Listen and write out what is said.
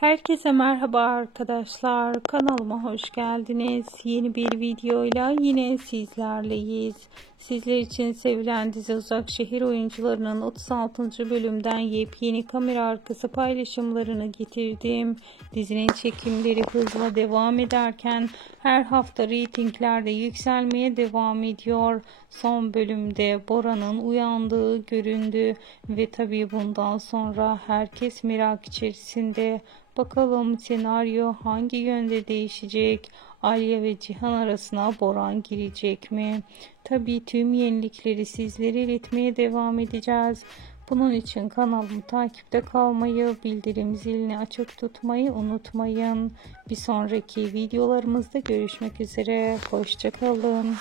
Herkese merhaba arkadaşlar. Kanalıma hoş geldiniz. Yeni bir videoyla yine sizlerleyiz. Sizler için sevilen dizi Uzak Şehir oyuncularının 36. bölümden yepyeni kamera arkası paylaşımlarını getirdim. Dizinin çekimleri hızla devam ederken her hafta reytinglerde yükselmeye devam ediyor. Son bölümde Bora'nın uyandığı göründü ve tabii bundan sonra herkes merak içerisinde. Bakalım senaryo hangi yönde değişecek? Alya ve Cihan arasına Boran girecek mi? Tabii tüm yenilikleri sizlere iletmeye devam edeceğiz. Bunun için kanalımı takipte kalmayı, bildirim zilini açık tutmayı unutmayın. Bir sonraki videolarımızda görüşmek üzere. Hoşça kalın.